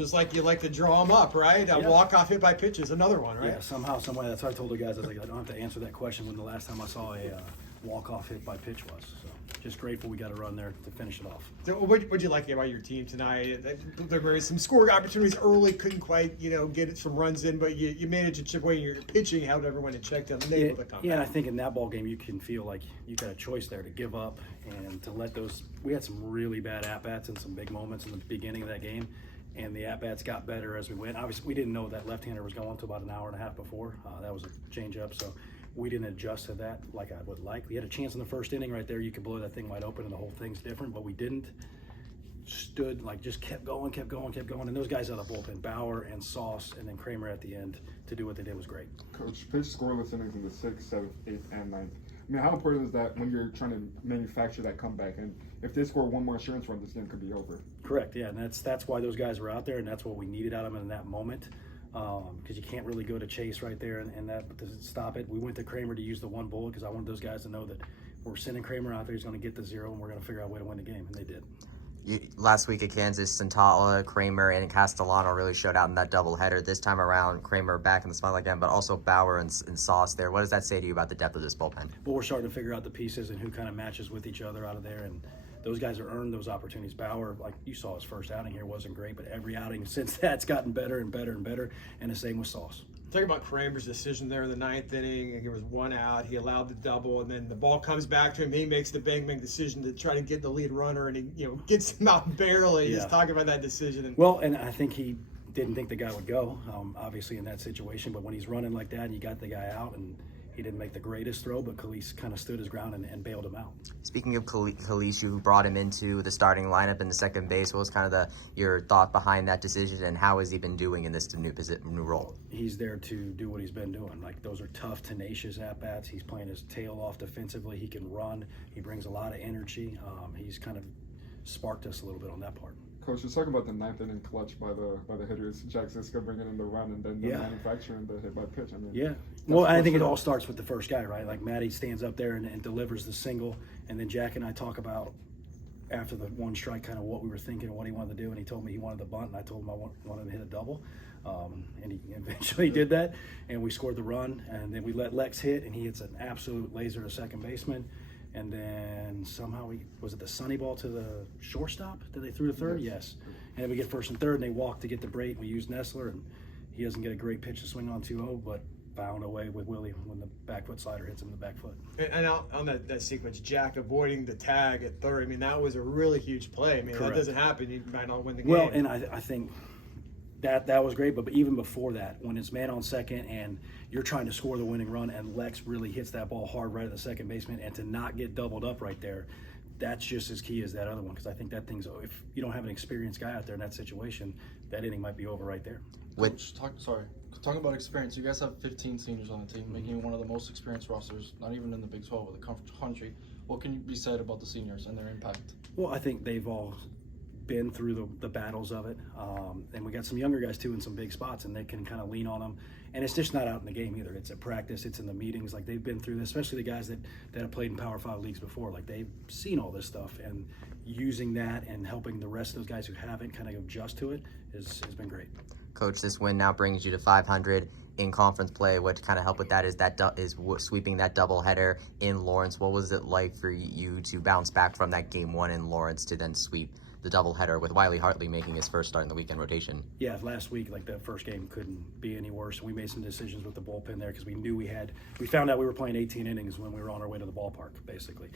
It's like you like to draw them up, right? A walk-off hit by pitch is another one, right? Yeah, somehow, some way. That's what I told the guys. I was like, I don't have to answer that question when the last time I saw a walk-off hit by pitch was. So just grateful we got a run there to finish it off. So what'd you like about your team tonight? There were some scoring opportunities early, couldn't quite, get some runs in, but you managed to chip away. Your pitching held everyone in check. And they able to come. Yeah, and I think in that ball game you can feel like you got a choice there to give up and to let those. We had some really bad at-bats and some big moments in the beginning of that game. And the at-bats got better as we went. Obviously, we didn't know that left-hander was going to about an hour and a half before. That was a change-up, so we didn't adjust to that like I would like. We had a chance in the first inning right there. You could blow that thing wide open and the whole thing's different, but we didn't. Stood, just kept going. And those guys out of the bullpen, Bauer and Sauce, and then Kramer at the end to do what they did was great. Coach, pitched scoreless innings in the 6th, 7th, 8th, and 9th. I mean, how important is that when you're trying to manufacture that comeback? And if they score one more insurance run, this game could be over. Correct, yeah, and that's why those guys were out there, and that's what we needed out of them in that moment. Because you can't really go to Chase right there and that to stop it. We went to Kramer to use the one bullet because I wanted those guys to know that we're sending Kramer out there. He's going to get the 0, and we're going to figure out a way to win the game, and they did. Last week at Kansas, Santala, Kramer, and Castellano really showed out in that doubleheader. This time around, Kramer back in the spotlight again, but also Bauer and Sauce there. What does that say to you about the depth of this bullpen? Well, we're starting to figure out the pieces and who kind of matches with each other out of there, and those guys have earned those opportunities. Bauer, like you saw his first outing here, wasn't great, but every outing since that's gotten better and better and better, and the same with Sauce. Talk about Kramer's decision there in the 9th inning. There was one out. He allowed the double, and then the ball comes back to him. He makes the bang decision to try to get the lead runner, and he gets him out barely. Yeah. He's talking about that decision. And I think he didn't think the guy would go, obviously in that situation. But when he's running like that, and you got the guy out, and he didn't make the greatest throw, but Khalees kind of stood his ground and bailed him out. Speaking of Khalees, you brought him into the starting lineup in the second base. What was kind of your thought behind that decision, and how has he been doing in this new role? He's there to do what he's been doing. Like, those are tough, tenacious at-bats. He's playing his tail off defensively. He can run. He brings a lot of energy. He's kind of sparked us a little bit on that part. Coach, you're talking about the 9th inning clutch by the hitters. Jack Siska bringing in the run and then the manufacturing the hit by pitch. I mean, Well, I think it all starts with the first guy, right? Like, Matty stands up there and delivers the single, and then Jack and I talk about after the one strike kind of what we were thinking and what he wanted to do, and he told me he wanted the bunt, and I told him I wanted him to hit a double, and he eventually did that, and we scored the run, and then we let Lex hit, and he hits an absolute laser to second baseman. And then somehow was it the sunny ball to the shortstop that they threw to third? Yes. And then we get first and third, and they walk to get the break. We use Nestler, and he doesn't get a great pitch to swing on 2-0, but found a way with Willie when the back foot slider hits him in the back foot. And on that sequence, Jack avoiding the tag at third, I mean, that was a really huge play. I mean, Correct. That doesn't happen. You might not win the game. Well, and I think that was great, but even before that, when it's man on second and you're trying to score the winning run and Lex really hits that ball hard right at the second baseman, and to not get doubled up right there, that's just as key as that other one, because I think that thing's, if you don't have an experienced guy out there in that situation, that inning might be over right there. Talking about experience, you guys have 15 seniors on the team, making you one of the most experienced rosters, not even in the Big 12 or the country. What can be said about the seniors and their impact? Well, I think they've all been through the battles of it, and we got some younger guys too in some big spots, and they can kind of lean on them. And it's just not out in the game either. It's at practice, it's in the meetings. Like, they've been through this, especially the guys that have played in Power 5 leagues before. Like, they've seen all this stuff, and using that and helping the rest of those guys who haven't kind of adjust to it has been great. Coach, this win now brings you to 500 in conference play. What kind of help with that is sweeping that doubleheader in Lawrence. What was it like for you to bounce back from that game one in Lawrence to then sweep the doubleheader with Wiley Hartley making his first start in the weekend rotation? Yeah, last week, like, that first game couldn't be any worse. We made some decisions with the bullpen there because we knew we found out we were playing 18 innings when we were on our way to the ballpark, basically.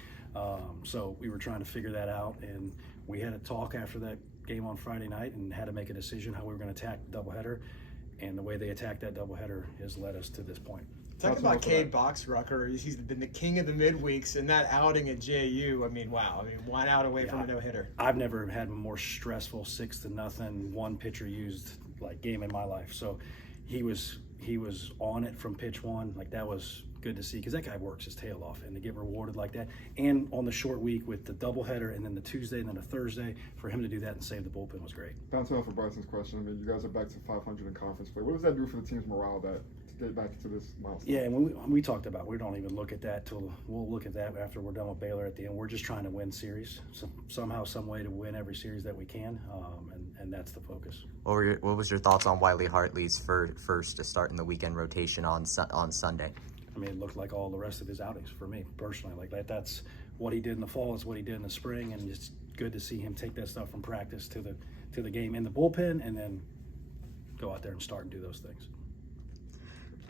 So we were trying to figure that out, and we had a talk after that game on Friday night and had to make a decision how we were going to attack the doubleheader, and the way they attacked that doubleheader has led us to this point. Talk about Cade Boxrucker. He's been the king of the midweeks, and that outing at JU, I mean, wow. I mean, 1 out away from a no-hitter. I've never had a more stressful 6-0, one pitcher used game in my life. So he was on it from pitch one. Like, that was good to see, because that guy works his tail off, and to get rewarded like that, and on the short week with the doubleheader and then the Tuesday and then a Thursday, for him to do that and save the bullpen was great. Bouncing off of Bryson's question, I mean, you guys are back to 500 in conference play. What does that do for the team's morale that to get back to this milestone. Yeah, and we talked about we don't even look at that till we'll look at that after we're done with Baylor at the end. We're just trying to win series, somehow, some way to win every series that we can, and that's the focus. What was your thoughts on Wiley Hartley's first to start in the weekend rotation on Sunday? I mean, it looked like all the rest of his outings for me personally. Like that's what he did in the fall, it's what he did in the spring, and it's good to see him take that stuff from practice to the game in the bullpen, and then go out there and start and do those things.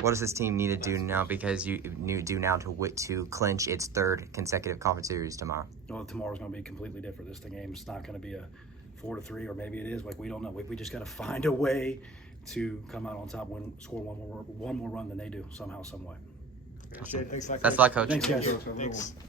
What does this team need to do now? Because you do now to clinch its third consecutive conference series tomorrow. Well, tomorrow's going to be completely different. This game's not going to be a 4-3, or maybe it is. Like we don't know. We just got to find a way to come out on top, score one more run than they do somehow, some way. Appreciate it. Thanks, Best of luck, Coach. Thanks, guys. Thanks.